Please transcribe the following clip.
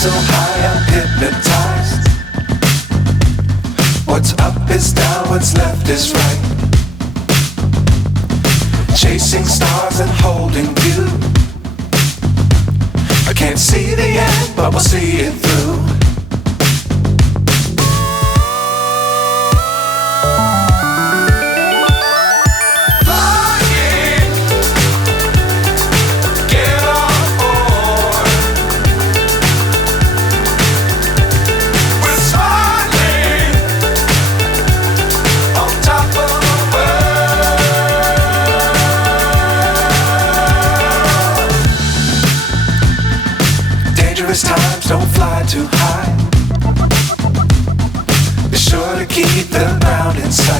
So high I'm hypnotized. What's up is down, what's left is right. Chasing stars and holding you. I can't see the end, but we'll see it through. Dangerous times, don't fly too high. Be sure to keep the ground inside.